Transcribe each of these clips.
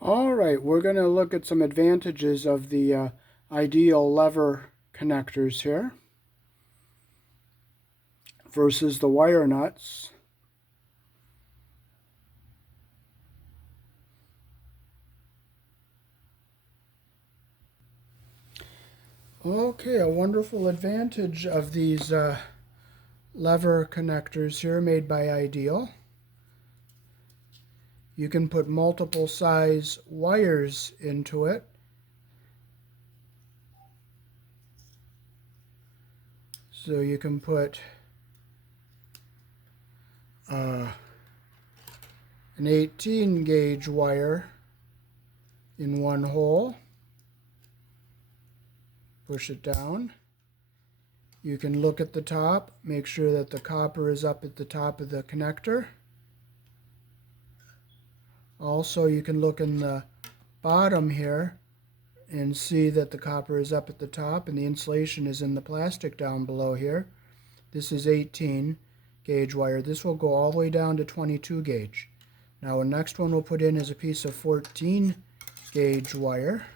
All right, we're going to look at some advantages of the ideal lever connectors here versus the wire nuts. Okay, a wonderful advantage of these lever connectors here made by Ideal. You can put multiple size wires into it. So you can put an 18 gauge wire in one hole. Push it down. You can look at the top, make sure that the copper is up at the top of the connector. Also, you can look in the bottom here and see that the copper is up at the top and the insulation is in the plastic down below here. This is 18 gauge wire. This will go all the way down to 22 gauge. Now the next one we'll put in is a piece of 14 gauge wire.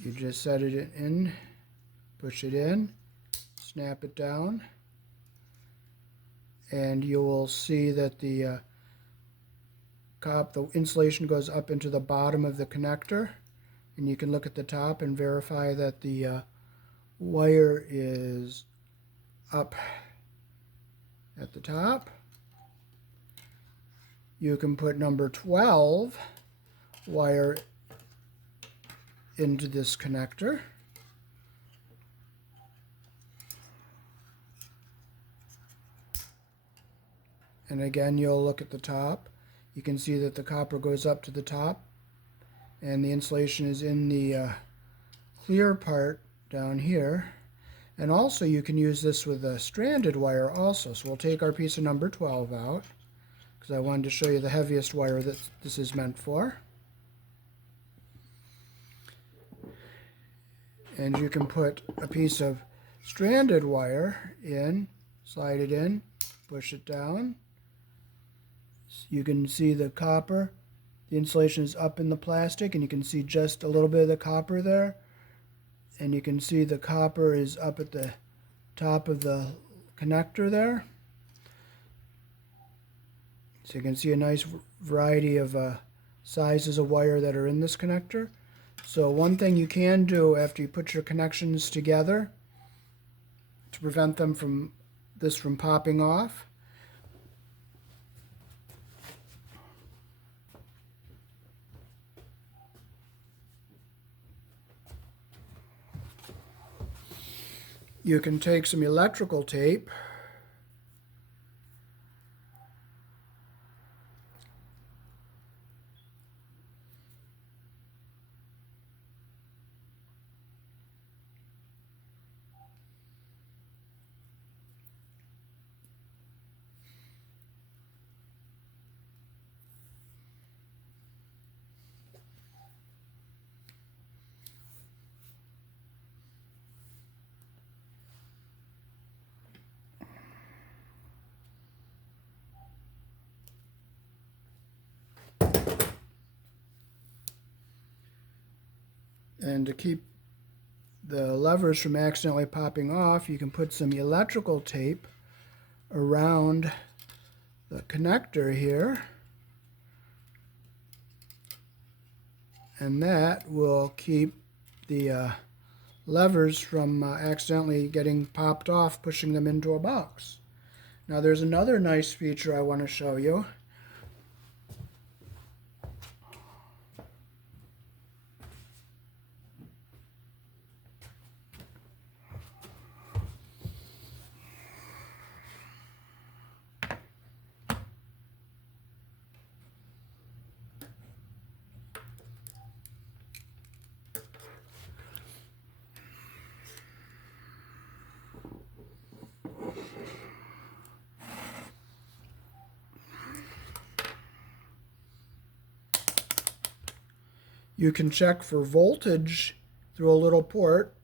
You just set it in, push it in, snap it down, and you will see that the insulation goes up into the bottom of the connector, and you can look at the top and verify that the wire is up at the top. You can put number 12 wire into this connector. And again, you'll look at the top. You can see that the copper goes up to the top and the insulation is in the clear part down here. And also you can use this with a stranded wire also. So we'll take our piece of number 12 out because I wanted to show you the heaviest wire that this is meant for. And you can put a piece of stranded wire in, slide it in, push it down. You can see the copper, the insulation is up in the plastic, and you can see just a little bit of the copper there. And you can see the copper is up at the top of the connector there. So you can see a nice variety of sizes of wire that are in this connector. So one thing you can do after you put your connections together to prevent them from popping off, you can take some electrical tape and to keep the levers from accidentally popping off, you can put some electrical tape around the connector here, and that will keep the levers from accidentally getting popped off, pushing them into a box. Now there's another nice feature I want to show you. You can check for voltage through a little port.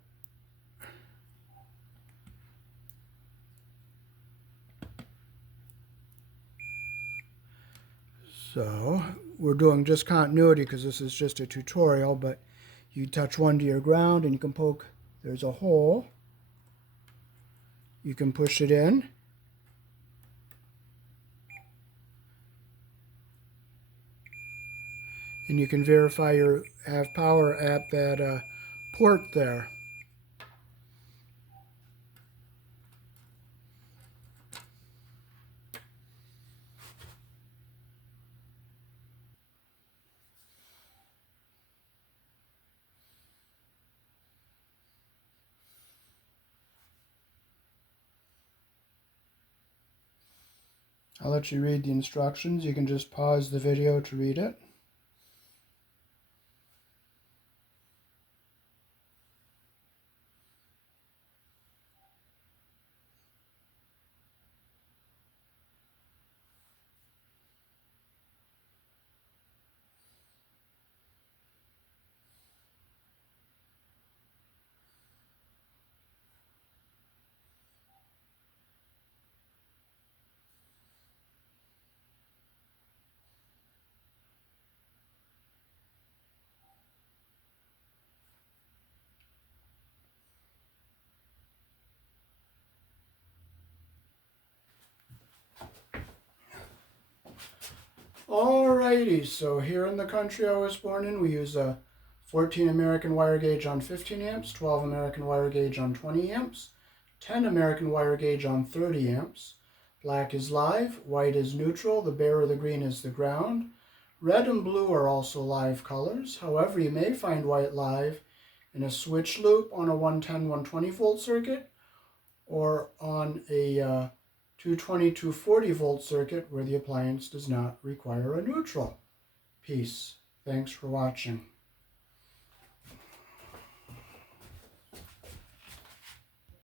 So we're doing just continuity because this is just a tutorial, but you touch one to your ground and you can poke, there's a hole. You can push it in. And you can verify you have power at that port there. I'll let you read the instructions. You can just pause the video to read it. Alrighty, so here in the country I was born in, we use a 14 American wire gauge on 15 amps, 12 American wire gauge on 20 amps, 10 American wire gauge on 30 amps. Black is live, white is neutral, the bear or the green is the ground. Red and blue are also live colors. However, you may find white live in a switch loop on a 110, 120 volt circuit or on a 220, 240 volt circuit where the appliance does not require a neutral. Peace. Thanks for watching.